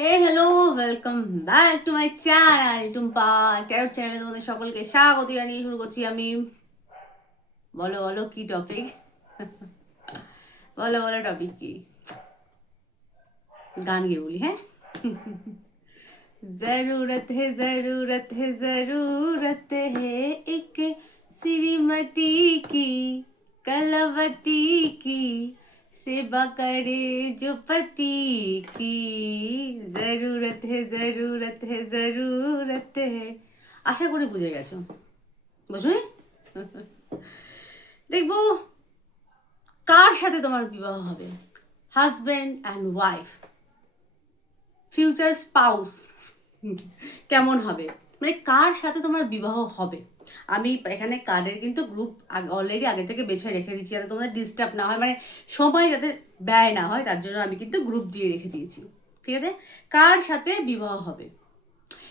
Hello, welcome back to my channel Tumpa taro চ্যানেলে তোমাদের সকলকে স্বাগত জানিয়ে শুরু করছি আমি। বলো বলো কি টপিক? বলো বলো টপিক কি? গান গিয়ে বলি, হ্যাঁ। जरूरत है जरूरत है जरूरत है एक श्रीमती की, कलावती की सेवा करे जो पति की। जरूरत है जरूरत है जरूरत है। আশা করি বুঝে গেছো, বুঝলি? দেখবো কার সাথে তোমার বিবাহ হবে, husband and wife, future spouse কেমন হবে, মানে কার সাথে তোমার বিবাহ হবে। আমি এখানে কার্ডের কিন্তু গ্রুপ অলরেডি আগে থেকে বেছে রেখে দিচ্ছি, যাতে তোমাদের ডিস্টার্ব না হয়, মানে সময় যাতে ব্যয় না হয়, তার জন্য আমি কিন্তু গ্রুপ দিয়ে রেখে দিয়েছি। ঠিক আছে, কার সাথে বিবাহ হবে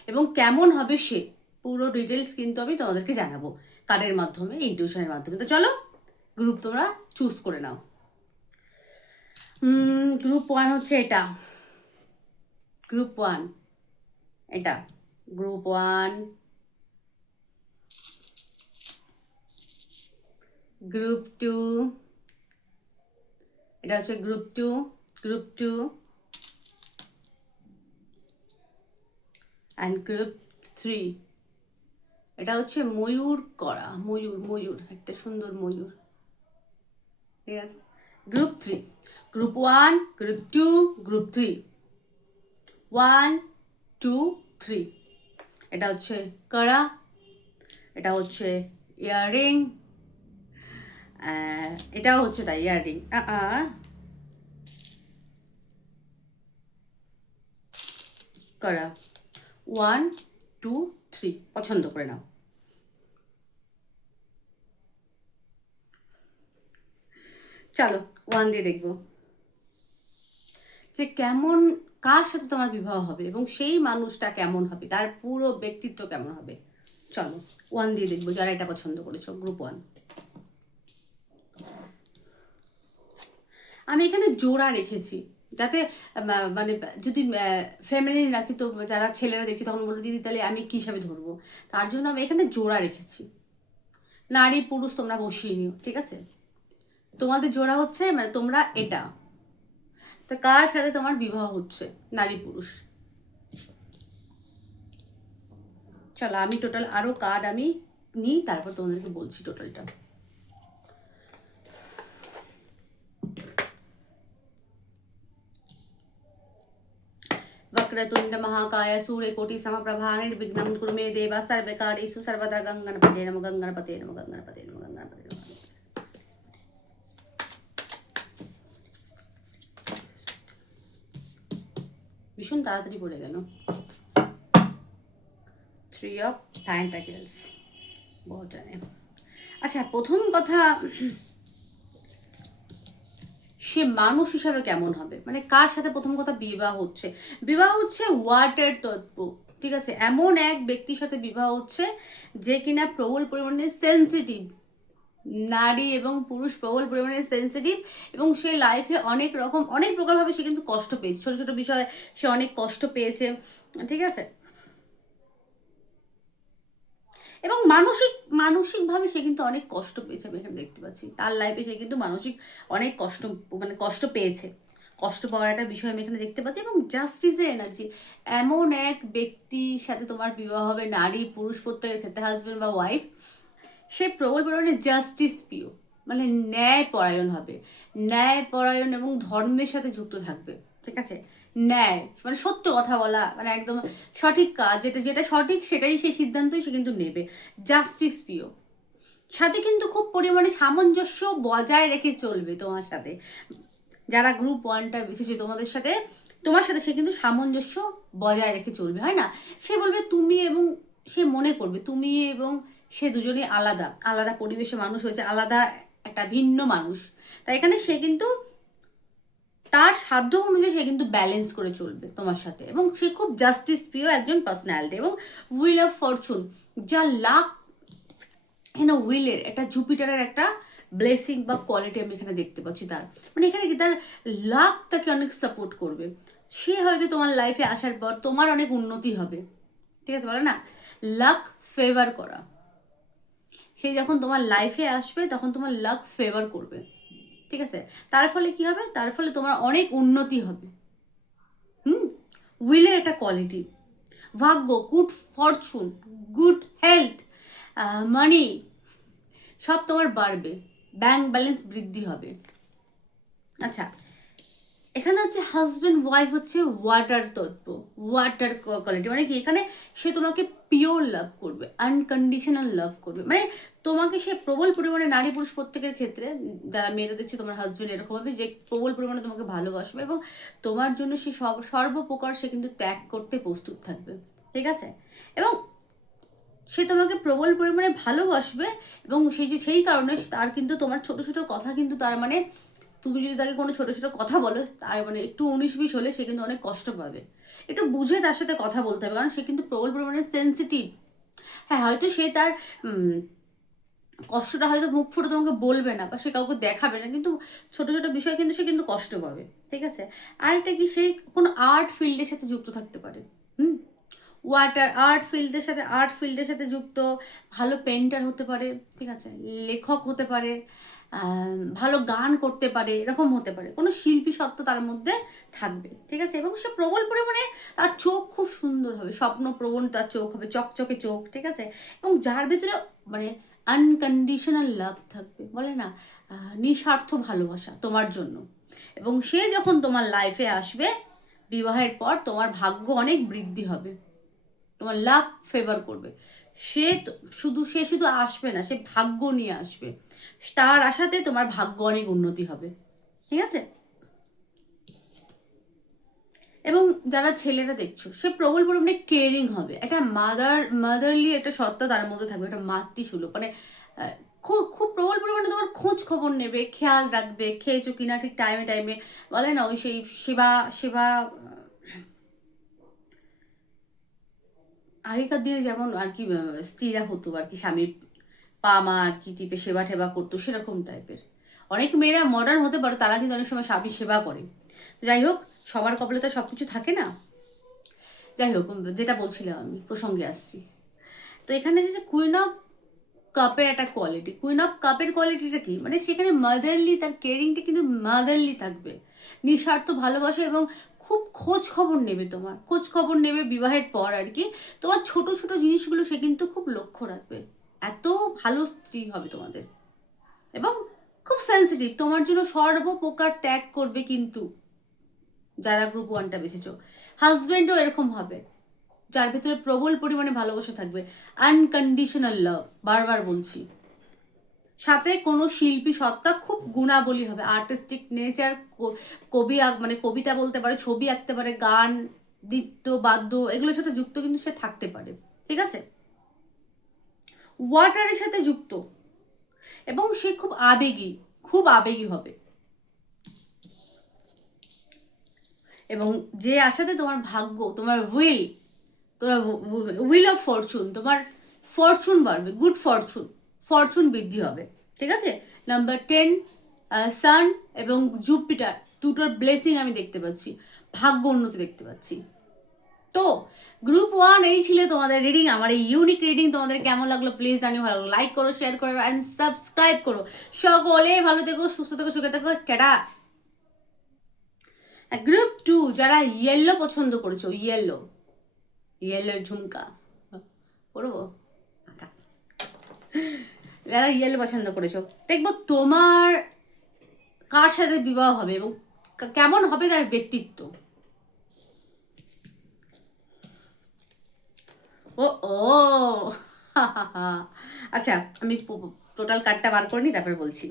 এবং কেমন হবে সে পুরো ডিটেলস কিন্তু আমি তোমাদেরকে জানাবো কার্ডের মাধ্যমে, ইনটিউশনের মাধ্যমে। তো চলো গ্রুপ তোমরা চুজ করে নাও। গ্রুপ 1 হচ্ছে এটা, গ্রুপ 1 এটা, গ্রুপ 1, গ্রুপ 2 এটা হচ্ছে গ্রুপ 2, গ্রুপ 2 অ্যান্ড গ্রুপ 3 এটা হচ্ছে ময়ূর করা, ময়ূর ময়ূর একটা সুন্দর ময়ূর। ঠিক আছে, গ্রুপ 3, গ্রুপ 1, গ্রুপ 2, গ্রুপ 3, 1 2 3। এটা হচ্ছে কড়া, এটা হচ্ছে ইয়াররিং, এটাও হচ্ছে তাই ইয়াররিং। করা 1 2 3 পছন্দ করে নাও। চলো 1 দিয়ে দেখবো যে কেমন, কার সাথে তোমার বিবাহ হবে এবং সেই মানুষটা কেমন হবে, তার পুরো ব্যক্তিত্ব কেমন হবে। চলো 1 দিয়ে দেখবো, যারা এটা পছন্দ করেছো, গ্রুপ 1। আমি এখানে জোড়া রেখেছি যাতে মানে যদি ফ্যামিলি রাখি তো যারা ছেলেরা দেখি তখন বলবো দিদি তাহলে আমি কী হিসাবে ধরবো, তার জন্য আমি এখানে জোড়া রেখেছি। নারী পুরুষ তোমরা বসিয়ে নিও, ঠিক আছে? তোমাদের জোড়া হচ্ছে মানে তোমরা এটা, তো কার সাথে তোমার বিবাহ হচ্ছে, নারী পুরুষ। চলো আমি টোটাল আরও কার্ড আমি নিই, তারপর তোমাদেরকে বলছি টোটালটা। वक्रतुंड महाकाय सूर्यकोटि समप्रभा निर्विघ्नं कुरु मे देव सर्वकार्येषु सर्वदा। गंगणपते नमः, गंगणपते नमः, गंगणपते नमः, गंगणपते नमः। ভীষণ তাড়াতাড়ি পড়ে গেল। 3 of Pentacles বহুত জানে। আচ্ছা, প্রথম কথা, সে মানুষ হিসাবে কেমন হবে, মানে কার সাথে প্রথম কথা বিবাহ হচ্ছে। বিবাহ হচ্ছে ওয়াটের তত্ত্ব, ঠিক আছে? এমন এক ব্যক্তির সাথে বিবাহ হচ্ছে যে কিনা প্রবল পরিমাণে সেন্সিটিভ, নারী এবং পুরুষ প্রবল পরিমাণে সেন্সিটিভ, এবং সে লাইফে অনেক রকম অনেক প্রকারভাবে সে কিন্তু কষ্ট পেয়েছে, ছোটো ছোটো বিষয়ে সে অনেক কষ্ট পেয়েছে, ঠিক আছে? এবং মানসিকভাবে সে কিন্তু অনেক কষ্ট পেয়েছে, আমি এখানে দেখতে পাচ্ছি তার লাইফে সে কিন্তু মানসিক অনেক কষ্ট, মানে কষ্ট পেয়েছে, কষ্ট পাওয়ার একটা বিষয় আমি এখানে দেখতে পাচ্ছি। এবং জাস্টিসের এনার্জি, এমন এক ব্যক্তির সাথে তোমার বিবাহ হবে, নারী পুরুষ প্রত্যেকের ক্ষেত্রে, হাজব্যান্ড বা ওয়াইফ, সে প্রবল পরিমাণে জাস্টিস প্রিয়, মানে ন্যায় পরায়ণ হবে, ন্যায় পরায়ণ এবং ধর্মের সাথে যুক্ত থাকবে, ঠিক আছে? ন্যায় মানে সত্য কথা বলা, মানে একদম সঠিক কাজ, যেটা যেটা সঠিক সেটাই সেই সিদ্ধান্তই সে কিন্তু নেবে। জাস্টিস প্রিয়, সাথে কিন্তু খুব পরিমাণে সামঞ্জস্য বজায় রেখে চলবে তোমার সাথে। যারা গ্রুপ 1টা এসেছে তোমাদের সাথে, তোমার সাথে সে কিন্তু সামঞ্জস্য বজায় রেখে চলবে, হয় না? সে বলবে তুমি, এবং সে মনে করবে তুমি এবং সে দুজনেই আলাদা আলাদা পরিবেশে মানুষ হয়েছে, আলাদা একটা ভিন্ন মানুষ। তাই এখানে সে কিন্তু তার সাধ্য অনুযায়ী সে কিন্তু ব্যালেন্স করে চলবে তোমার সাথে, এবং সে খুব জাস্টিস প্রিয় একজন পার্সোনালিটি। এবং হুইল অফ ফরচুন, যা লাক, হুইলের একটা জুপিটারের একটা ব্লেসিং বা কোয়ালিটি আমি এখানে দেখতে পাচ্ছি তার, মানে এখানে কি তার লাক তাকে অনেক সাপোর্ট করবে। সে হয়তো তোমার লাইফে আসার পর তোমার অনেক উন্নতি হবে, ঠিক আছে, বলে না লাক ফেভার করা। সে যখন তোমার লাইফে আসবে তখন তোমার লাক ফেভার করবে, ঠিক আছে। তার ফলে কি হবে, তার ফলে তোমার অনেক উন্নতি হবে। উইলের একটা কোয়ালিটি, ভাগ্য, গুড ফরচুন, গুড হেলথ, মানি সব তোমার বাড়বে, ব্যাংক ব্যালেন্স বৃদ্ধি হবে। আচ্ছা, এখানে হচ্ছে হাজব্যান্ড ওয়াইফ হচ্ছে ওয়াটার তত্ত্ব, ওয়াটার কোয়ালিটি, মানে কি এখানে সে তোমাকে পিওর লাভ করবে, আনকন্ডিশনাল লাভ করবে, মানে তোমাকে সে প্রবল পরিমাণে, নারী পুরুষ প্রত্যেকের ক্ষেত্রে যারা মেয়েরা দেখছে তোমার হাজব্যান্ড এরকম হবে যে প্রবল পরিমাণে তোমাকে ভালোবাসবে এবং তোমার জন্য সে সর্বপ্রকার সে কিন্তু ত্যাগ করতে প্রস্তুত থাকবে, ঠিক আছে। এবং সে তোমাকে প্রবল পরিমাণে ভালোবাসবে এবং সেই কারণে তার কিন্তু তোমার ছোট ছোট কথা কিন্তু তার মানে তুমি যদি তাকে কোনো ছোটো ছোটো কথা বলো তার মানে একটু 19-20 হলে সে কিন্তু অনেক কষ্ট পাবে। একটু বুঝে তার সাথে কথা বলতে হবে, কারণ সে কিন্তু প্রবল পরিমাণে সেন্সিটিভ। হ্যাঁ, হয়তো সে তার কষ্টটা হয়তো মুখ ফুটে তোমাকে বলবে না বা সে কাউকে দেখাবে না, কিন্তু ছোটো ছোটো বিষয় কিন্তু সে কিন্তু কষ্ট পাবে, ঠিক আছে। আরেকটা কি, সে কোনো আর্ট ফিল্ডের সাথে যুক্ত থাকতে পারে। আর্ট ফিল্ডের সাথে যুক্ত, ভালো পেন্টার হতে পারে, ঠিক আছে, লেখক হতে পারে, ভালো গান করতে পারে, এরকম হতে পারে, কোনো শিল্পী সত্ত্ব তার মধ্যে থাকবে, ঠিক আছে। এবং সে প্রবল পরিমাণে তার চোখ খুব সুন্দর হবে, স্বপ্নপ্রবণ তার চোখ হবে, চকচকে চোখ, ঠিক আছে। এবং যার ভিতরে মানে আনকন্ডিশনাল লাভ থাকবে, বলে না নিঃস্বার্থ ভালোবাসা তোমার জন্য। এবং সে যখন তোমার লাইফে আসবে বিবাহের পর তোমার ভাগ্য অনেক বৃদ্ধি হবে, তোমার লাক ফেভার করবে। সে শুধু আসবে না, সে ভাগ্য নিয়ে আসবে, তার আশাতে তোমার ভাগ্য অনেক উন্নতি হবে, ঠিক আছে। এবং যারা ছেলেরা দেখছো, সে প্রবল পরিমাণে কেয়ারিং হবে, একটা মাদারলি একটা সত্তা তার মধ্যে থাকবে, একটা মাতৃসুলভ, মানে খুব খুব প্রবল পরিমাণে তোমার খোঁজ খবর নেবে, খেয়াল রাখবে, খেয়েছো কিনা ঠিক টাইমে টাইমে, বলে না ওই সেই সেবা সেবা। আগেকার দিনে যেমন আর কি স্ত্রীরা হতো আর কি, স্বামীর পা মা আর কি টিপে সেবা টেবা করতো, সেরকম টাইপের। অনেক মেয়েরা মডার্ন হতে পারে, তারা কিন্তু অনেক সময় স্বামী সেবা করে। যাই হোক, সবার কপালে তো সব কিছু থাকে না। যাই হোক, যেটা বলছিলাম আমি প্রসঙ্গে আসছি। তো এখানে যে কুইন অফ কাপের একটা কোয়ালিটি, কুইন অফ কাপের কোয়ালিটিটা কি, মানে সেখানে মাদারলি, তার কেয়ারিংটা কিন্তু মাদারলি থাকবে, নিঃস্বার্থ ভালোবাসা এবং খুব খোঁজ খবর নেবে, তোমার খোঁজ খবর নেবে বিবাহের পর আর কি। তোমার ছোট ছোট জিনিসগুলো সে কিন্তু খুব লক্ষ্য রাখবে, এত ভালো স্ত্রী হবে তোমাদের। এবং খুব সেন্সিটিভ, তোমার জন্য সর্বপ্রকার ত্যাগ করবে, কিন্তু যারা গ্রুপ ওয়ানটা বেছেছো হাজব্যান্ডও এরকম হবে, যার ভেতরে প্রবল পরিমাণে ভালোবাসা থাকবে, আনকন্ডিশনাল লাভ, বারবার বলছি। সাথে কোনো শিল্পী সত্তা, খুব গুণাবলী হবে, আর্টিস্টিক নেচার, কবি মানে কবিতা বলতে পারে, ছবি আঁকতে পারে, গান, নৃত্য, বাদ্য এগুলোর সাথে যুক্ত কিন্তু সে থাকতে পারে, ঠিক আছে। ওয়াটারের সাথে যুক্ত এবং সে খুব আবেগী, খুব আবেগী হবে। এবং যে আশাতে তোমার ভাগ্য, তোমার উইল অফ ফরচুন, তোমার ফরচুন বাড়বে, গুড ফরচুন, ফরচুন বৃদ্ধি হবে, ঠিক আছে। নাম্বার 10, সান এবং জুপিটার দুটোর ব্লেসিং আমি দেখতে পাচ্ছি, ভাগ্য উন্নতি দেখতে পাচ্ছি। তো গ্রুপ ওয়ান এই ছিল তোমাদের রিডিং। আমার এই ইউনিক রিডিং তোমাদের কেমন লাগলো প্লিজ জানিও, ভালো লাইক করো, শেয়ার করো অ্যান্ড সাবস্ক্রাইব করো। সকলে ভালো থেকো, সুস্থ থেকো, সুখে থেকো, টাটা। গ্রুপ টু যারা ইয়েলো পছন্দ করেছো, ইয়েলো ঝুমকা পরবো, যারা ইয়েলো পছন্দ করেছো, দেখবো তোমার কার সাথে বিবাহ হবে এবং কেমন হবে তার ব্যক্তিত্ব। ও ও আচ্ছা, আমি টোটাল কার্ডটা বার করে নিই, তারপরে বলছি।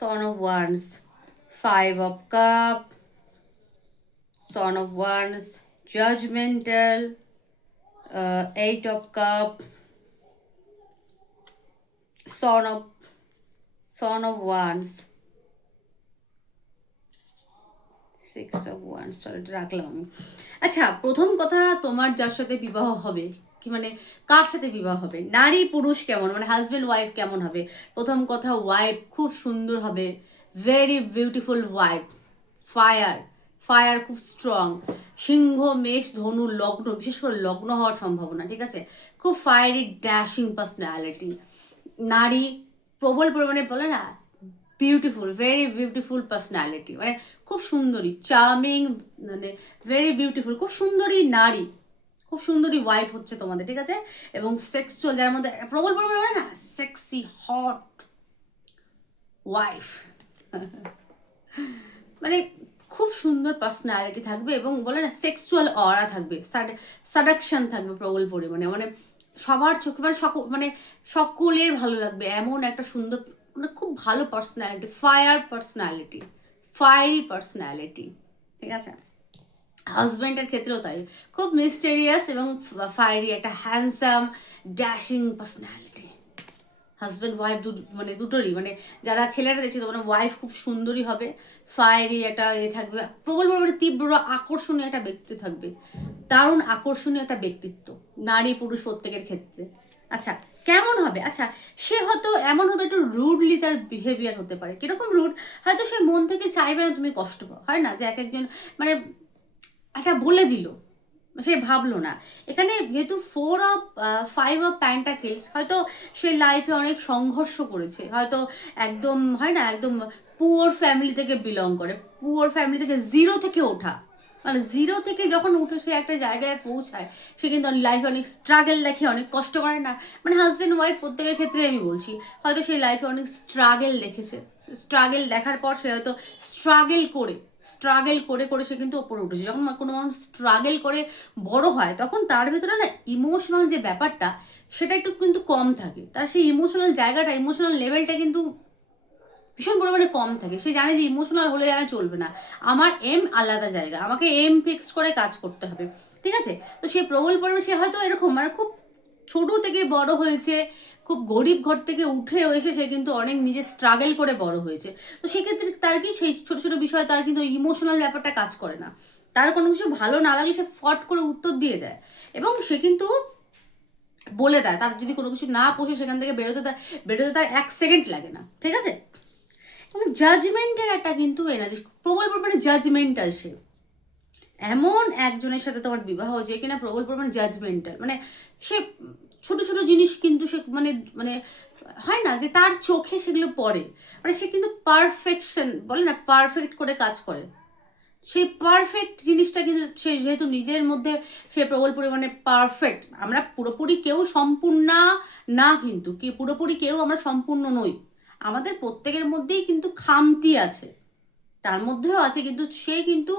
Son of Wands, Five of Cup, Son of Wands, Judgmental, Eight of Cup, Son of Wands, six of wands, এটা রাখলাম আমি। আচ্ছা, প্রথম কথা, তোমার যার সাথে বিবাহ হবে, কি মানে কার সাথে বিবাহ হবে, নারী পুরুষ কেমন, মানে হাজব্যান্ড ওয়াইফ কেমন হবে। প্রথম কথা, ওয়াইফ খুব সুন্দর হবে, very beautiful wife, fire, fire খুব স্ট্রং, সিংহ মেষ ধনু লগ্ন, বিশেষ করে লগ্ন হওয়ার সম্ভাবনা, ঠিক আছে। খুব ফায়ারি ড্যাশিং পার্সোনালিটি, নারী প্রবল পরিমাণে, বলে না বিউটিফুল, ভেরি বিউটিফুল পার্সোনালিটি, মানে খুব সুন্দরী, চার্মিং, মানে ভেরি বিউটিফুল, খুব সুন্দরী নারী, খুব সুন্দরী ওয়াইফ হচ্ছে তোমাদের, ঠিক আছে। এবং সেক্সুয়াল, যার মধ্যে প্রবল পরিমাণে, হয় না সেক্সি হট ওয়াইফ, মানে খুব সুন্দর পার্সোনালিটি থাকবে এবং বলে না সেক্সুয়াল অরা থাকবে, সাডাকশন থাকবে প্রবল পরিমাণে, মানে সবার চোখে, মানে মানে সকলের ভালো লাগবে এমন একটা সুন্দর, মানে খুব ভালো personality, fire personality, fiery personality, ঠিক আছে। হাজব্যান্ডের ক্ষেত্রেও তাই, খুব মিস্টেরিয়াস এবং ফায়ারি, একটা handsome dashing personality. Husband wife মানে দুটোরই, মানে যারা ছেলেরা দেখছে তো মানে ওয়াইফ খুব সুন্দরী হবে, ফায়ারি একটা থাকবে, প্রবল মানে তীব্র আকর্ষণীয় একটা ব্যক্তিত্ব থাকবে, দারুণ আকর্ষণীয় একটা ব্যক্তিত্ব, নারী পুরুষ প্রত্যেকের ক্ষেত্রে। আচ্ছা, কেমন হবে, আচ্ছা সে হয়তো এমন হতো একটু রুডলি তার বিহেভিয়ার হতে পারে, কিরকম রুড, হয়তো সে মন থেকে চাইবে না তুমি কষ্ট পাও, হয় না যে এক একজন মানে একটা বলে দিল, সে ভাবলো না। এখানে যেহেতু 5 অফ প্যান্টাকেলস, হয়তো সে লাইফে অনেক সংঘর্ষ করেছে, হয়তো একদম, হয় না একদম পুয়ার ফ্যামিলি থেকে বিলং করে, পুয়ার ফ্যামিলি থেকে জিরো থেকে ওঠা, মানে জিরো থেকে যখন উঠে সে একটা জায়গায় পৌঁছায়, সে কিন্তু লাইফে অনেক স্ট্রাগল দেখে, অনেক কষ্ট করে না, মানে হাজব্যান্ড ওয়াইফ প্রত্যেকের ক্ষেত্রে আমি বলছি, হয়তো সে লাইফে অনেক স্ট্রাগল দেখেছে, স্ট্রাগল দেখার পর সে হয়তো স্ট্রাগল করে করে সে কিন্তু ওপরে উঠেছে। যখন কোনো মানুষ স্ট্রাগল করে বড় হয়, তখন তার ভেতরে না ইমোশনাল যে ব্যাপারটা, সেটা একটু কিন্তু কম থাকে, তার সেই ইমোশনাল জায়গাটা, ইমোশনাল লেভেলটা কিন্তু ভীষণ পরিমাণে কম থাকে। সে জানে যে ইমোশনাল হলে আমি চলবে না, আমার এম আলাদা জায়গা, আমাকে এম ফিক্স করে কাজ করতে হবে, ঠিক আছে। তো সে প্রবল পরিমাণে, সে হয়তো এরকম মানে খুব ছোট থেকে বড় হয়েছে, খুব গরিব ঘর থেকে উঠে এসে সে কিন্তু অনেক নিজে স্ট্রাগল করে বড় হয়েছে। তো সেক্ষেত্রে তার কি সেই ছোটো ছোটো বিষয়ে তার কিন্তু ইমোশনাল ব্যাপারটা কাজ করে না, তার কোনো কিছু ভালো না লাগলে সে ফট করে উত্তর দিয়ে দেয়, এবং সে কিন্তু বলে দেয়, তার যদি কোনো কিছু না পোষে সেখান থেকে বেরোতে তার 1 সেকেন্ড লাগে না, ঠিক আছে। এবং জাজমেন্টের একটা কিন্তু এনার্জি, প্রবল পরিমাণে জাজমেন্টাল সে, এমন একজনের সাথে তোমার বিবাহ যে কিনা প্রবল পরিমাণে জাজমেন্টাল, মানে সে ছোট ছোট জিনিস কিন্তু সে মানে মানে হয় না যে তার চোখে সেগুলো পড়ে, মানে সে কিন্তু পারফেকশন, বলে না পারফেক্ট করে কাজ করে, সেই পারফেক্ট জিনিসটা কিন্তু সে যেহেতু নিজের মধ্যে সে প্রবল পরিমাণে পারফেক্ট, আমরা পুরোপুরি কেউ সম্পূর্ণ না, কিন্তু কি পুরোপুরি কেউ আমরা সম্পূর্ণ নই, আমাদের প্রত্যেকের মধ্যেই কিন্তু খামতি আছে, তার মধ্যেও আছে, কিন্তু সে কিন্তু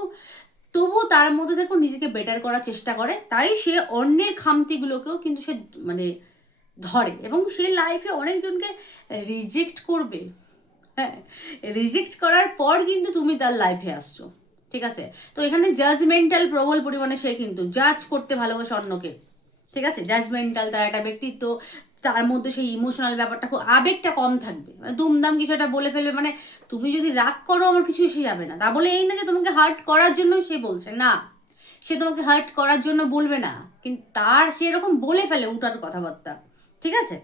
তবু তার মধ্যে থেকে নিজেকে বেটার করার চেষ্টা করে, তাই সে অন্যের খামতিগুলোকেও কিন্তু সে মানে ধরে, এবং সে লাইফে অনেকজনকে রিজেক্ট করবে, হ্যাঁ, রিজেক্ট করার পর কিন্তু তুমি তার লাইফে আসছো, ঠিক আছে। তো এখানে জাজমেন্টাল প্রবল পরিমাণে সে কিন্তু জাজ করতে ভালোবাসে অন্যকে, ঠিক আছে, জাজমেন্টাল তার একটা ব্যক্তিত্ব, তার মধ্যে সেই ইমোশনাল ব্যাপারটা, খুব আবেগটা কম থাকবে, মানে দুমদাম কিছু একটা বলে ফেলবে, মানে তুমি যদি রাগ করো আমার কিছু এসে যাবে না, তা বলে এই না যে তোমাকে হার্ট করার জন্যই সে বলছে না, সে তোমাকে হার্ট করার জন্য বলবে না, কিন্তু তার সে এরকম বলে ফেলে উঠার কথাবার্তা, ঠিক আছে।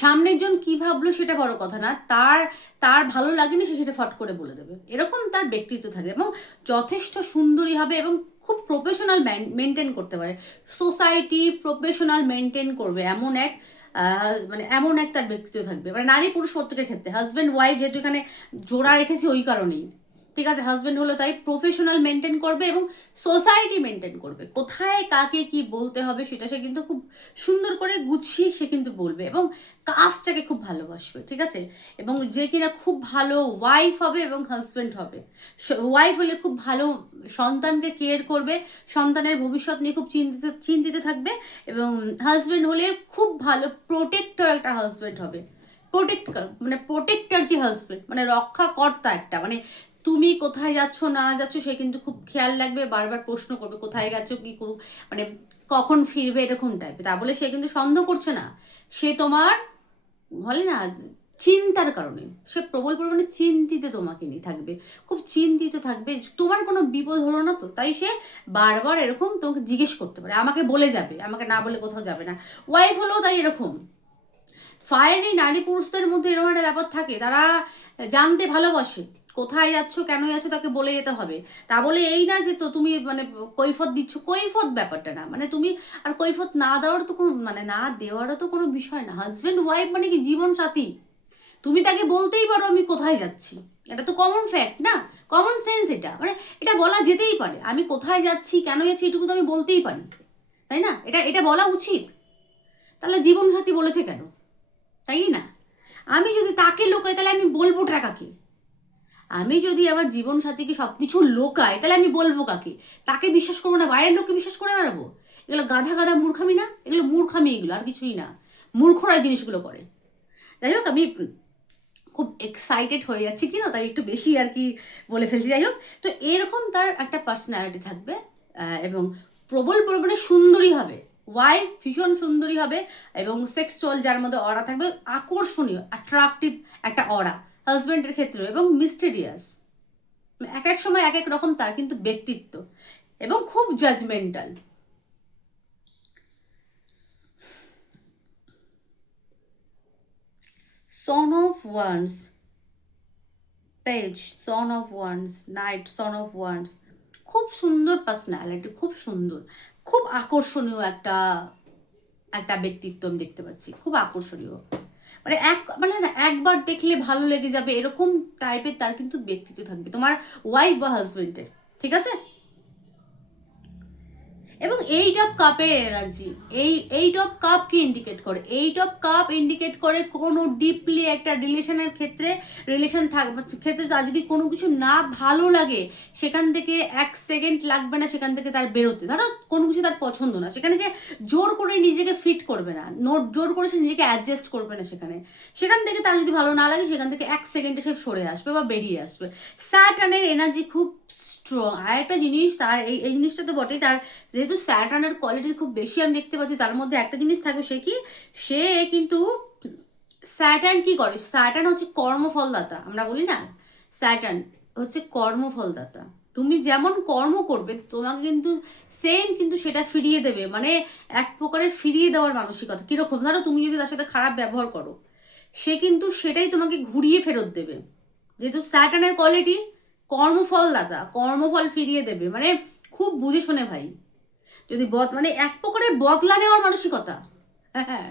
সামনের জন কি ভাবলো সেটা বড় কথা না, তার তার ভালো লাগেনি সে সেটা ফট করে বলে দেবে, এরকম তার ব্যক্তিত্ব থাকে, এবং যথেষ্ট সুন্দরী হবে, এবং খুব প্রফেশনাল মেনটেন করতে পারে, সোসাইটি প্রফেশনাল মেনটেন করবে, এমন এক মানে এমন এক তার ব্যক্তিত্ব থাকবে, মানে নারী পুরুষ প্রত্যেকের ক্ষেত্রে, হাজব্যান্ড ওয়াইফ যেহেতু এখানে জোড়া রেখেছে ওই কারণেই, ঠিক আছে। হাজব্যান্ড হলো তাই প্রফেশনাল মেনটেন করবে এবং সোসাইটি মেনটেন করবে, কোথায় কাকে কি বলতে হবে সেটা সে কিন্তু খুব সুন্দর করে গুছিয়ে সে কিন্তু বলবে, এবং কাজটাকে খুব ভালোবাসবে, ঠিক আছে। এবং যে কিনা খুব ভালো ওয়াইফ হবে এবং হাজব্যান্ড হবে, ওয়াইফ হলে খুব ভালো সন্তানকে কেয়ার করবে, সন্তানের ভবিষ্যৎ নিয়ে খুব চিন্তিত থাকবে, এবং হাজব্যান্ড হলে খুব ভালো প্রোটেক্টর একটা হাজব্যান্ড হবে, মানে প্রোটেক্টর যে হাজব্যান্ড, মানে রক্ষাকর্তা একটা, মানে তুমি কোথায় যাচ্ছ না যাচ্ছ সে কিন্তু খুব খেয়াল রাখবে, বারবার প্রশ্ন করবে কোথায় গেছো কি করু, মানে কখন ফিরবে এরকম টাইপের, তা বলে সে কিন্তু সন্দেহ করছে না, সে তোমার বলে না চিন্তার কারণে সে প্রবল পরিমাণে চিন্তিত তোমাকে নিয়ে থাকবে, খুব চিন্তিত থাকবে, তোমার কোনো বিপদ হলো না তো, তাই সে বারবার এরকম তোমাকে জিজ্ঞেস করতে পারে, আমাকে বলে যাবে, আমাকে না বলে কোথাও যাবে না। ওয়াইফ হলেও তাই এরকম। ফায়ারি নারী পুরুষদের মধ্যে এরকম একটা ব্যাপার থাকে, তারা জানতে ভালোবাসে কোথায় যাচ্ছ, কেন যাচ্ছ, তাকে বলে যেতে হবে। তা বলে এই না যে তো তুমি মানে কৈফত দিচ্ছ, কৈফত ব্যাপারটা না, মানে তুমি আর কৈফত না দেওয়ার তো কোনো মানে না দেওয়ারও তো কোনো বিষয় না। হাজব্যান্ড ওয়াইফ মানে কি জীবন সাথী, তুমি তাকে বলতেই পারো আমি কোথায় যাচ্ছি, এটা তো কমন ফ্যাক্ট না, কমন সেন্স এটা, মানে এটা বলা যেতেই পারে, আমি কোথায় যাচ্ছি কেন যাচ্ছি এটুকু তো আমি বলতেই পারি, তাই না? এটা এটা বলা উচিত। তাহলে জীবন সাথী বলেছে কেন, তাই না? আমি যদি তাকে লোকাই তাহলে আমি বলবো কাকে? আমি যদি আমার জীবন সাথীকে সব কিছু লোকাই তাহলে আমি বলবো কাকে? তাকে বিশ্বাস করবো না, বাইরের লোককে বিশ্বাস করে বেড়াবো? এগুলো গাধা গাধা মূর্খামি না? এগুলো মূর্খামি, এগুলো আর কিছুই না। মূর্খরা জিনিসগুলো করে। যাই হোক, আমি খুব এক্সাইটেড হয়ে যাচ্ছি কি না, তাই একটু বেশি আর কি বলে ফেলছি। যাই হোক, তো এরকম তার একটা পার্সোনালিটি থাকবে, এবং প্রবল পরিমাণে সুন্দরী হবে, ওয়াইফ ভীষণ সুন্দরী হবে, এবং সেক্সুয়াল যার মধ্যে অরা থাকবে, আকর্ষণীয় অ্যাট্রাকটিভ একটা অরা হাজব্যান্ডের ক্ষেত্রে, এবং মিস্টেরিয়াস, এক এক সময় এক এক রকম তার কিন্তু ব্যক্তিত্ব, এবং খুব judgemental. Son of once page, son of once, night, son of once, খুব সুন্দর পার্সোনালিটি, খুব সুন্দর, খুব আকর্ষণীয় একটা একটা ব্যক্তিত্ব আমি দেখতে পাচ্ছি, খুব আকর্ষণীয়, মানে মানে না একবার দেখলে ভালো লেগে যাবে এরকম টাইপের তার কিন্তু ব্যক্তিত্ব থাকবে তোমার ওয়াইফ বা হাজবেন্ডের, ঠিক আছে? এবং এইট অফ কাপের এনার্জি, এইট অফ কাপ কি ইন্ডিকেট করে? এইট অফ কাপ ইন্ডিকেট করে কোনো ডিপলি একটা রিলেশনের ক্ষেত্রে, রিলেশন ক্ষেত্রে তার যদি কোনো কিছু না ভালো লাগে, সেখান থেকে এক সেকেন্ড লাগবে না সেখান থেকে তার বেরোতে। ধরো কোনো কিছু তার পছন্দ না, সেখানে সে জোর করে নিজেকে ফিট করবে না, জোর করে সে নিজেকে অ্যাডজাস্ট করবে না, সেখান থেকে তার যদি ভালো না লাগে সেখান থেকে এক সেকেন্ডে সে সরে আসবে বা বেরিয়ে আসবে। স্যাটার্নের এনার্জি খুব স্ট্রং। আর একটা জিনিস তার, এই জিনিসটা তো বটেই, তার যেহেতু স্যাটার্নের কোয়ালিটি খুব বেশি আমি দেখতে পাচ্ছি, তার মধ্যে একটা জিনিস থাকবে, সে কি, সে কিন্তু স্যাটার্ন কি করে, স্যাটার্ন হচ্ছে কর্মফলদাতা, আমরা বলি না স্যাটার্ন হচ্ছে কর্মফলদাতা। তুমি যেমন কর্ম করবে তোমাকে কিন্তু সেম কিন্তু সেটা ফিরিয়ে দেবে, মানে এক প্রকারের ফিরিয়ে দেওয়ার মানসিকতা। কীরকম? ধরো তুমি যদি তার সাথে খারাপ ব্যবহার করো, সে কিন্তু সেটাই তোমাকে ঘুরিয়ে ফেরত দেবে, যেহেতু স্যাটার্নের কোয়ালিটি কর্মফলদাতা, কর্মফল ফিরিয়ে দেবে, মানে খুব বুঝে শোনে ভাই। যদি মানে এক প্রকারের বদলা নেওয়ার মানসিকতা, হ্যাঁ,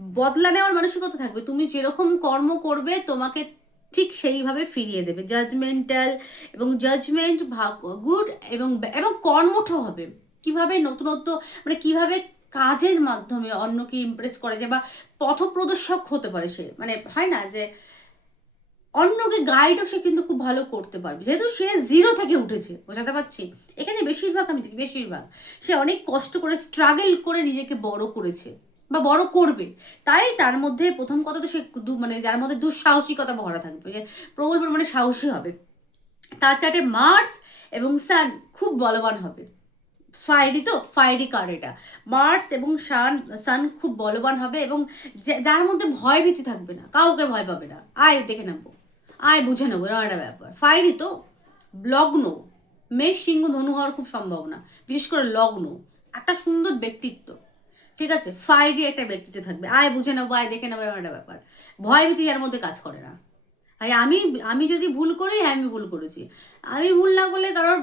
বদলা নেওয়ার মানসিকতা থাকবে, তুমি যেরকম কর্ম করবে তোমাকে ঠিক সেইভাবে ফিরিয়ে দেবে। জাজমেন্টাল, এবং জাজমেন্ট গুড, এবং এবং কর্মঠ হবে। কিভাবে নতুনত্ব, মানে কিভাবে কাজের মাধ্যমে অন্যকে ইমপ্রেস করা যায়, বা পথপ্রদর্শক হতে পারে সে, মানে হয় না যে অন্যকে গাইডও সে কিন্তু খুব ভালো করতে পারবে, যেহেতু সে জিরো থেকে উঠেছে, বোঝাতে পারছি? এখানে বেশিরভাগ আমি দেখি, বেশিরভাগ সে অনেক কষ্ট করে স্ট্রাগল করে নিজেকে বড় করেছে বা বড় করবে, তাই তার মধ্যে প্রথম কথা তো সে মানে যার মধ্যে দুঃসাহসিকতা ভরা থাকবে, যে প্রবল পরিমাণে সাহসী হবে। তার চার্টে মার্স এবং সান খুব বলবান হবে। ফায়ারি তো, ফায়ারি কার্ড এটা, মার্স এবং সান খুব বলবান হবে, এবং যার মধ্যে ভয় ভীতি থাকবে না, কাউকে ভয় পাবে না, আয় দেখে নেবো, আয় বুঝে নেবো, এরকম একটা ব্যাপার। ফায়ারি তো, লগ্ন, মেষ সিংহ ধনু হওয়ার খুব সম্ভাবনা, বিশেষ করে লগ্ন, একটা সুন্দর ব্যক্তিত্ব, ঠিক আছে? ফায়ারি একটা ব্যক্তিত্ব থাকবে, আয় বুঝে নেবো, আয় দেখে নেবো, এরকম একটা ব্যাপার। ভয় ভীতি যার মধ্যে কাজ করে না। ভাই আমি আমি যদি ভুল করি, হ্যাঁ আমি ভুল করেছি, আমি ভুল না করলে কারোর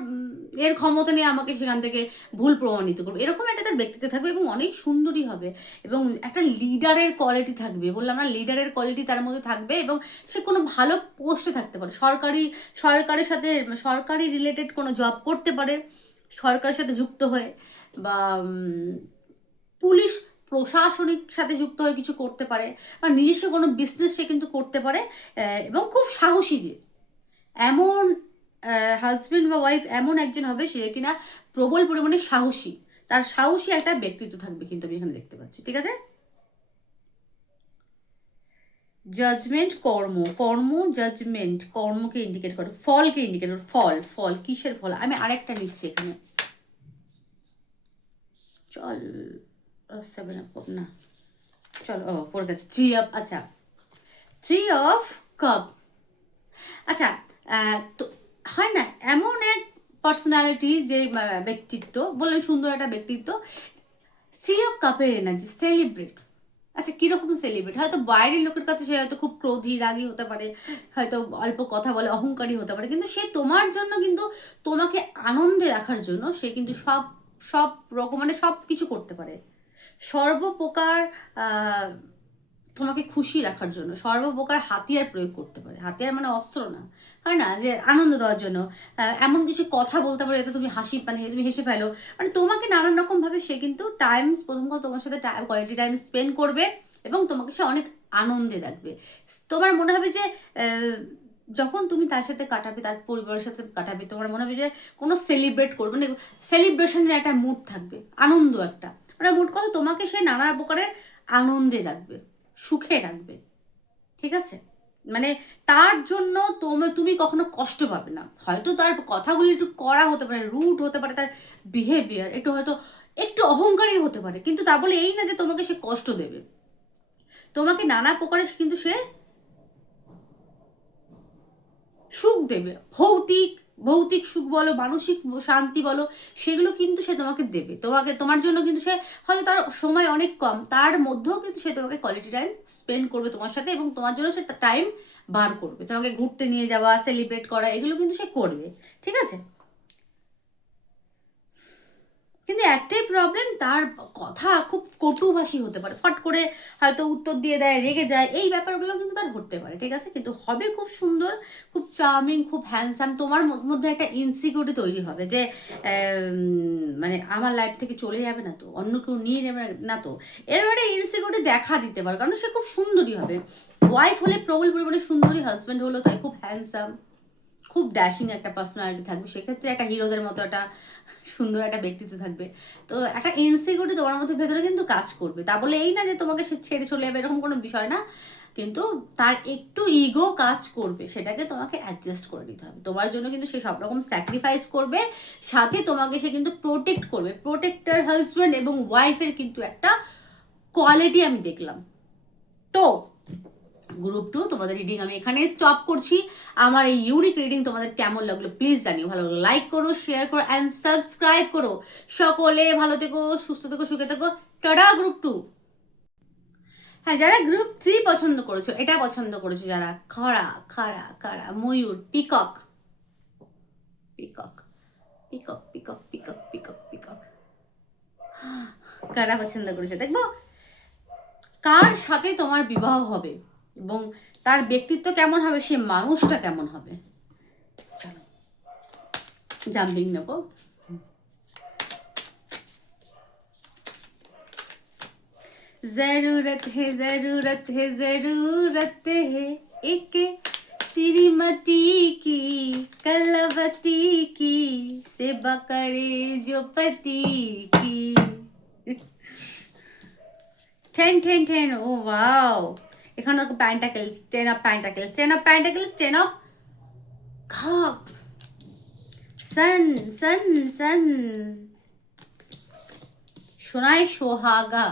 এর ক্ষমতা নিয়ে আমাকে সেখান থেকে ভুল প্রমাণিত করবে, এরকম একটা তার ব্যক্তিত্ব থাকবে, এবং অনেক সুন্দরী হবে, এবং একটা লিডারের কোয়ালিটি থাকবে, বললাম না লিডারের কোয়ালিটি তার মধ্যে থাকবে, এবং সে কোনো ভালো পোস্টে থাকতে পারে, সরকারের সাথে, সরকারি রিলেটেড কোনো জব করতে পারে, সরকারের সাথে যুক্ত হয়ে, বা পুলিশ প্রশাসনিক সাথে যুক্ত হয়ে কিছু করতে পারে, বা নিজস্ব কোনো বিজনেস সে কিন্তু করতে পারে, এবং খুব সাহসী, যে এমন হাজব্যান্ড বা ওয়াইফ এমন একজন হবে সে কিনা প্রবল পরিমাণে সাহসী, তার সাহসী একটা ব্যক্তিত্ব থাকবে কিন্তু আমি এখানে দেখতে পাচ্ছি, ঠিক আছে? জাজমেন্ট, কর্ম জাজমেন্ট, কর্মকে ইন্ডিকেট করে, ফলকে ইন্ডিকেট করে, ফল কিসের ফল? আমি আরেকটা নিচ্ছি এখানে, চল 7 আপ না, চলো পড়ে গেছে 3 আপ। আচ্ছা, থ্রি অফ কাপ। আচ্ছা, তো হয় না এমন এক পার্সোনালিটি, যে ব্যক্তিত্ব, বললেন সুন্দর একটা ব্যক্তিত্ব, থ্রি অফ কাপের এনার্জি, সেলিব্রেট। আচ্ছা, কীরকম সেলিব্রেট? হয়তো বাইরের লোকের কাছে সে হয়তো খুব ক্রোধী, রাগী হতে পারে, হয়তো অল্প কথা বলে, অহংকারী হতে পারে, কিন্তু সে তোমার জন্য কিন্তু, তোমাকে আনন্দে রাখার জন্য সে কিন্তু সব সব রকম মানে সব কিছু করতে পারে। সর্বপ্রকার তোমাকে খুশি রাখার জন্য সর্বপ্রকার হাতিয়ার প্রয়োগ করতে পারে। হাতিয়ার মানে অস্ত্র না, হয় না, যে আনন্দ দেওয়ার জন্য এমন কিছু কথা বলতে পারে যাতে তুমি হাসি, মানে তুমি হেসে ফেলো, মানে তোমাকে নানান রকমভাবে সে কিন্তু প্রথম কথা তোমার সাথে কোয়ালিটি টাইম স্পেন্ড করবে, এবং তোমাকে সে অনেক আনন্দে রাখবে। তোমার মনে হবে যে যখন তুমি তার সাথে কাটাবে, তার পরিবারের সাথে কাটাবে, তোমার মনে হবে যে কোনো সেলিব্রেট করবে, মানে সেলিব্রেশনের একটা মুড থাকবে, আনন্দ একটা, মানে মুড কথা, তোমাকে সে নানা প্রকারের আনন্দে রাখবে, সুখে রাখবে, ঠিক আছে? মানে তার জন্য তুমি কখনো কষ্ট পাবে না। হয়তো তার কথাগুলি একটু কড়া হতে পারে, রুড হতে পারে, তার বিহেভিয়ার একটু হয়তো একটু অহংকারী হতে পারে, কিন্তু তা বলে এই না যে তোমাকে সে কষ্ট দেবে। তোমাকে নানা প্রকারে কিন্তু সে সুখ দেবে, ভৌতিক ভৌতিক সুখ বলো, মানসিক শান্তি বলো, সেগুলো কিন্তু সে তোমাকে দেবে। তোমার জন্য কিন্তু সে হয়তো তার সময় অনেক কম, তার মধ্যেও কিন্তু সে তোমাকে কোয়ালিটি টাইম স্পেন্ড করবে তোমার সাথে, এবং তোমার জন্য সে টাইম বার করবে, তোমাকে ঘুরতে নিয়ে যাওয়া, সেলিব্রেট করা, এগুলো কিন্তু সে করবে, ঠিক আছে? কিন্তু একটাই প্রবলেম, তার কথা খুব কটুভাষী হতে পারে, ফট করে হয়তো উত্তর দিয়ে দেয়, রেগে যায়, এই ব্যাপারগুলো কিন্তু তার ঘটতে পারে, ঠিক আছে? কিন্তু হবে খুব সুন্দর, খুব চার্মিং, খুব হ্যান্ডসাম। তোমার মধ্যে একটা ইনসিকিউরিটি তৈরি হবে যে মানে আমার লাইফ থেকে চলে যাবে না তো, অন্য কেউ নিয়ে নেবে না তো, এরকম একটা ইনসিকিউরিটি দেখা দিতে পারে, কারণ সে খুব সুন্দরী হবে। ওয়াইফ হলে প্রবল পরিমাণে সুন্দরী, হাজব্যান্ড হলো তাই খুব হ্যান্ডসাম, খুব ড্যাশিং একটা পার্সোনালিটি থাকবে, সেক্ষেত্রে একটা হিরোদের মতো একটা সুন্দর একটা ব্যক্তিত্ব থাকবে। তো একটা ইনসিকিউরিটি তোমার মধ্যে ভেতরে কিন্তু কাজ করবে, তা বলে এই না যে তোমাকে সে ছেড়ে চলে যাবে, এরকম কোনো বিষয় না, কিন্তু তার একটু ইগো কাজ করবে, সেটাকে তোমাকে অ্যাডজাস্ট করে নিতে হবে। তোমার জন্য কিন্তু সে সব রকম স্যাক্রিফাইস করবে, সাথে তোমাকে সে কিন্তু প্রোটেক্ট করবে। প্রোটেক্টর হাজব্যান্ড এবং ওয়াইফের কিন্তু একটা কোয়ালিটি আমি দেখলাম। তো গ্রুপ 2 তোমাদের রিডিং আমি এখানেই স্টপ করছি। আমার এই ইউনিক রিডিং তোমাদের কেমন লাগলো প্লিজ জানিও, ভালো লাগলো লাইক করো, শেয়ার করো অ্যান্ড সাবস্ক্রাইব করো। সকলে ভালো থেকো, সুস্থ থেকো, সুখে থেকো। Tata group 2। হ্যাঁ, যারা গ্রুপ 3 পছন্দ করেছো, এটা পছন্দ করেছো যারা, খরা খাড়া খাড়া ময়ূর, peacock peacock peacock peacock peacock peacock peacock, কারা পছন্দ করেছো দেখবো কার সাথে তোমার বিবাহ হবে, এবং তার ব্যক্তিত্ব কেমন হবে, সে মানুষটা কেমন হবে। চলো জাম্পিং নেবো। जरूरत है जरूरत है जरूरत है एक श्रीमती की, कलवती की, सेवा करे जो पति की। 10 10 10, ও ওয়াও, এখানে pentacles, 10 of pentacles, 10 of pentacles, 10 of cup, sun sun sun, সোনায় সোহাগা।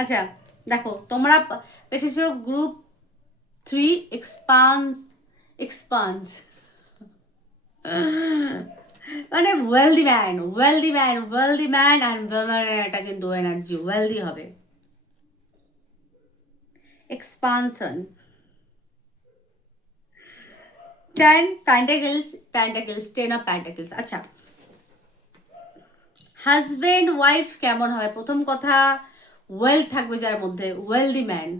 আচ্ছা দেখো, তোমরা পেয়েছো গ্রুপ 3 এক্সপান্স মানে ওয়েলদি ম্যান অ্যান্ড এটা কিন্তু এনার্জি ওয়েলদি হবে, এক্সপানশন। 10 pentacles, 10 of pentacles. আচ্ছা, হাজবেন্ড ওয়াইফ কেমন হবে? প্রথম কথা, ওয়েলথ থাকবে যার মধ্যে, ওয়েলদি ম্যান,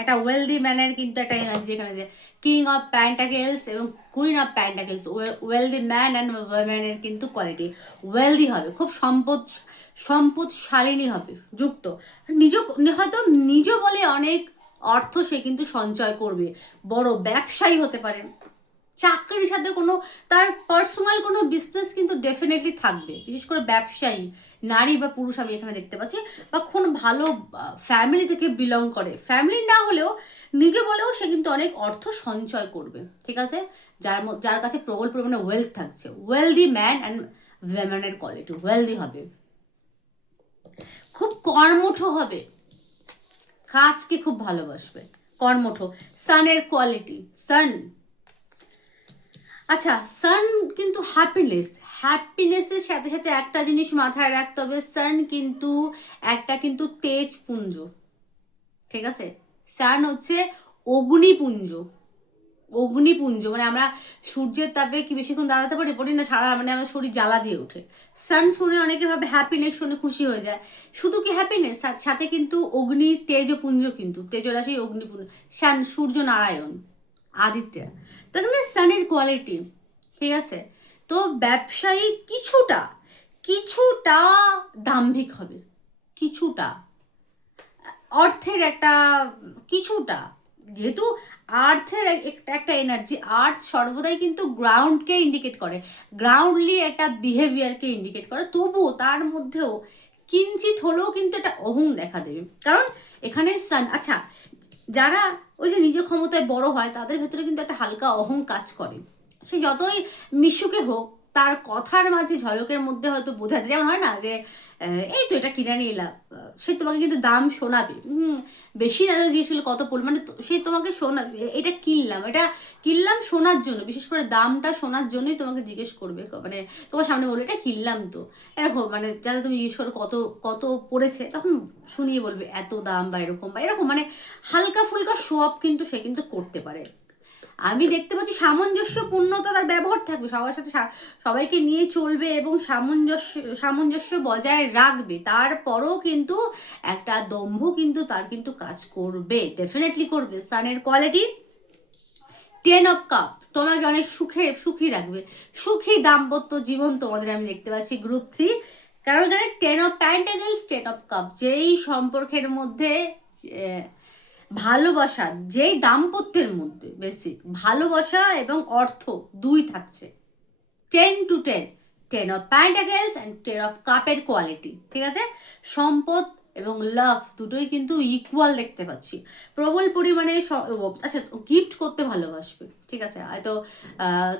একটা ওয়েলদি ম্যানের কিন্তু একটা এনার্জি এখানে, যে কিং অফ প্যান্টাকেলস এবং queen of pentacles, wealthy man and ওয়েম্যানের কিন্তু কোয়ালিটি ওয়েলদি হবে, খুব সম্পদশালিনী হবে, যুক্ত, হয়তো নিজ বলে অনেক অর্থ সে কিন্তু সঞ্চয় করবে, বড় ব্যবসায়ী হতে পারে, চাকরির সাথে কোনো তার পার্সোনাল কোনো বিজনেস কিন্তু ডেফিনেটলি থাকবে, বিশেষ করে ব্যবসায়ী নারী বা পুরুষ আমি এখানে দেখতে পাচ্ছি, বা কোনো ভালো ফ্যামিলি থেকে বিলং করে, ফ্যামিলি না হলেও নিজ বলেও সে কিন্তু অনেক অর্থ সঞ্চয় করবে, ঠিক আছে? যার কাছে প্রবল পরিমাণে ওয়েলথ থাকছে, ওয়েলদি ম্যান অ্যান্ড ওয়েম্যানের কোয়ালিটি ওয়েলদি হবে, খুব কর্মঠ হবে, কাজকে খুব ভালোবাসবে, কর্মঠ। সানের কোয়ালিটি, সান, আচ্ছা সান কিন্তু হ্যাপিনেসের সাথে সাথে একটা জিনিস মাথায় রাখতে হবে, সান কিন্তু কিন্তু তেজপুঞ্জ, ঠিক আছে? সান হচ্ছে অগ্নিপুঞ্জ, মানে আমরা সূর্যের তাপে কি বেশিক্ষণ দাঁড়াতে পারি না, সারা মানে আমাদের শরীর জ্বালা দিয়ে ওঠে। সান শুনে অনেকে ভাবে হ্যাপিনেস শুনে খুশি হয়ে যায়, শুধু কি হ্যাপিনেস, সাথে কিন্তু অগ্নি তেজপুঞ্জ, কিন্তু তেজরাশি অগ্নিপুঞ্জ, সান সূর্য নারায়ণ আদিত্য, তার মানে সানের কোয়ালিটি, ঠিক আছে? তো ব্যবসায়ী কিছুটা দাম্ভিক হবে, কিছুটা অর্থের একটা কিছুটা, যেহেতু আর্থের একটা এনার্জি, আর্থ সর্বদাই কিন্তু গ্রাউন্ডকে ইন্ডিকেট করে, গ্রাউন্ডলি একটা বিহেভিয়ারকে ইন্ডিকেট করে, তবুও তার মধ্যেও কিঞ্চিত হলেও কিন্তু একটা অহং দেখা দেবে, কারণ এখানে সান, আচ্ছা যারা ওই যে নিজ ক্ষমতায় বড় হয় তাদের ভেতরে কিন্তু একটা হালকা অহং কাজ করে, সে যতই মিশুকে হোক তার কথার মাঝে ঝলকের মধ্যে হয়তো বোঝা যায়, যেমন হয় না যে এই তো এটা কিনে নিয়ে এলাম, সে তোমাকে কিন্তু দাম শোনাবে, বেশি না জিজ্ঞেস করলে কত পরিমাণে সে তোমাকে শোনাবে, এটা কিনলাম শোনার জন্য, বিশেষ করে দামটা শোনার জন্যই তোমাকে জিজ্ঞেস করবে, মানে তোমার সামনে বলবে এটা কিনলাম তো, এরকম মানে যাতে তুমি জিজ্ঞেস করো কত কত পড়েছে, তখন শুনিয়ে বলবে এত দাম বা এরকম মানে হালকা ফুলকা শো আপ কিন্তু সে কিন্তু করতে পারে। আমি দেখতে পাচ্ছি সামঞ্জস্যপূর্ণতা তার ব্যবহার থাকবে, সবার সাথে সবাইকে নিয়ে চলবে এবং সামঞ্জস্য বজায় রাখবে, তারপরও কিন্তু একটা দম্ভ কিন্তু তার কিন্তু কাজ করবে, ডেফিনেটলি করবে। সানের কোয়ালিটি 10 অফ কাপ, তোমাকে অনেক সুখী রাখবে, সুখী দাম্পত্য জীবন তোমাদের আমি দেখতে পাচ্ছি গ্রুপ 3, কারণ এখানে 10 অফ প্যান্টাকেলস 10 অফ কাপ, যেই সম্পর্কের মধ্যে ভালোবাসা, যেই দাম্পত্যের মধ্যে বেসিক ভালোবাসা এবং অর্থ দুই থাকছে, 10 to 10, 10 of pentacles and 10 of কাপের কোয়ালিটি, ঠিক আছে? সম্পদ এবং লাভ দুটোই কিন্তু ইকুয়াল দেখতে পাচ্ছি, প্রবল পরিমাণে। আচ্ছা গিফট করতে ভালোবাসবে, ঠিক আছে? হয়তো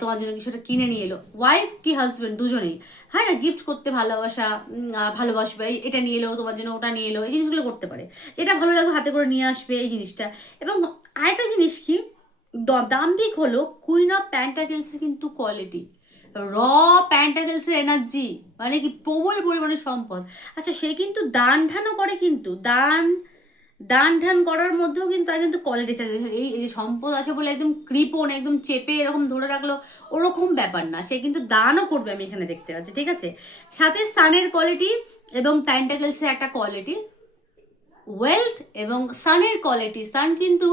তোমার জন্য কিছুটা কিনে নিয়ে এলো, ওয়াইফ কি হাজব্যান্ড দুজনেই, হ্যাঁ না, গিফট করতে ভালোবাসবে, এটা নিয়ে এলো তোমার জন্য, ওটা নিয়ে এলো, এই জিনিসগুলো করতে পারে, যেটা ভালো লাগবে হাতে করে নিয়ে আসবে এই জিনিসটা। এবং আরেকটা জিনিস কি, দাম্ভিক হলো কুইন অফ প্যান্টাকেলসের কিন্তু কোয়ালিটি, র প্যান্টাকেলসের এনার্জি, মানে কি প্রবল পরিমাণে সম্পদ। আচ্ছা সে কিন্তু দান ধ্যানও করে, কিন্তু দান ধ্যান করার মধ্যেও কিন্তু তার কিন্তু কোয়ালিটি আছে, এই যে সম্পদ আছে বলে একদম কৃপণ একদম চেপে এরকম ধরে রাখলো ওরকম ব্যাপার না, সে কিন্তু দানও করবে, আমি এখানে দেখতে পাচ্ছি, ঠিক আছে? সাথে সানের কোয়ালিটি এবং প্যান্টাকেলসের একটা কোয়ালিটি, ওয়েলথ এবং সানের কোয়ালিটি, সান কিন্তু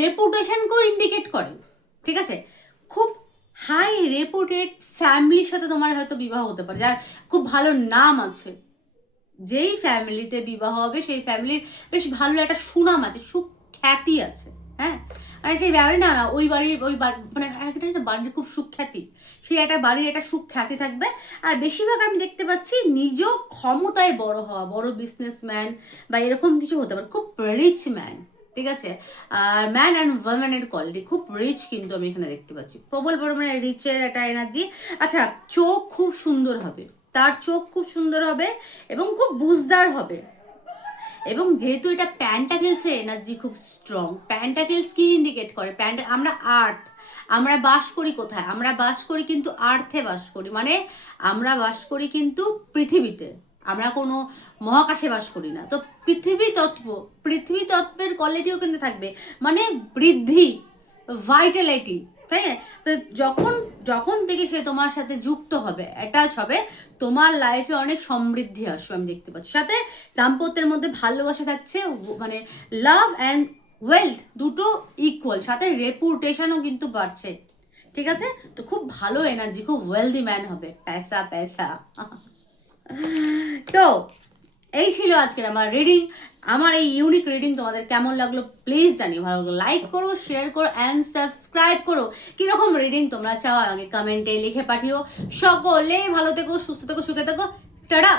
রেপুটেশনকেও ইন্ডিকেট করে, ঠিক আছে? খুব হাই রেপুটেড ফ্যামিলির সাথে তোমার হয়তো বিবাহ হতে পারে, যার খুব ভালো নাম আছে, যেই ফ্যামিলিতে বিবাহ হবে সেই ফ্যামিলির বেশ ভালো একটা সুনাম আছে, সুখ্যাতি আছে, হ্যাঁ? আর সেই বাড়ি না ওই বাড়ির মানে একটা বাড়ির খুব সুখ্যাতি, সেই একটা বাড়ির একটা সুখ্যাতি থাকবে। আর বেশিরভাগ আমি দেখতে পাচ্ছি নিজ ক্ষমতায় বড় হওয়া, বড় বিজনেসম্যান বা এরকম কিছু হতে পারে, খুব রিচ ম্যান, ঠিক আছে? আর ম্যান অ্যান্ড ওমেনের কোয়ালিটি খুব রিচ কিন্তু আমি এখানে দেখতে পাচ্ছি, প্রবল পরিমাণে রিচের একটা এনার্জি। আচ্ছা চোখ খুব সুন্দর হবে, তার চোখ খুব সুন্দর হবে এবং খুব বুঝদার হবে, এবং যেহেতু এটা প্যান্টাকেলসের এনার্জি খুব স্ট্রং, প্যান্টাকেলস কি ইন্ডিকেট করে, আমরা আর্থ, আমরা বাস করি কোথায়, আমরা বাস করি কিন্তু আর্থে বাস করি, মানে আমরা বাস করি কিন্তু পৃথিবীতে, আমরা কোনো মহাকাশে বাস করি না। তো পৃথিবী তত্ত্বের কোয়ালিটিও কিন্তু থাকবে, মানে বৃদ্ধি, ভাইটালিটি, তাই না? তো যখন থেকে সে তোমার সাথে যুক্ত হবে, অ্যাটাচ হবে, তোমার লাইফে অনেক সমৃদ্ধি আসবে আমি দেখতে পাচ্ছি, সাথে দাম্পত্যের মধ্যে ভালোবাসা থাকছে, মানে লাভ অ্যান্ড ওয়েলথ দুটো ইকুয়াল, সাথে রেপুটেশনও কিন্তু বাড়ছে, ঠিক আছে? তো খুব ভালো এনার্জি, খুব ওয়েলদি ম্যান হবে, পয়সা। তো এই ছিল আজকের আমার রিডিং, আমার এই ইউনিক রিডিং তোমাদের কেমন লাগলো প্লিজ জানিও, ভালো লাগলো লাইক করো, শেয়ার করো অ্যান্ড সাবস্ক্রাইব করো। কীরকম রিডিং তোমরা চাও আমাকে কমেন্টে লিখে পাঠিও। সকলে ভালো থেকো, সুস্থ থেকো, সুখে থেকো, টাটা।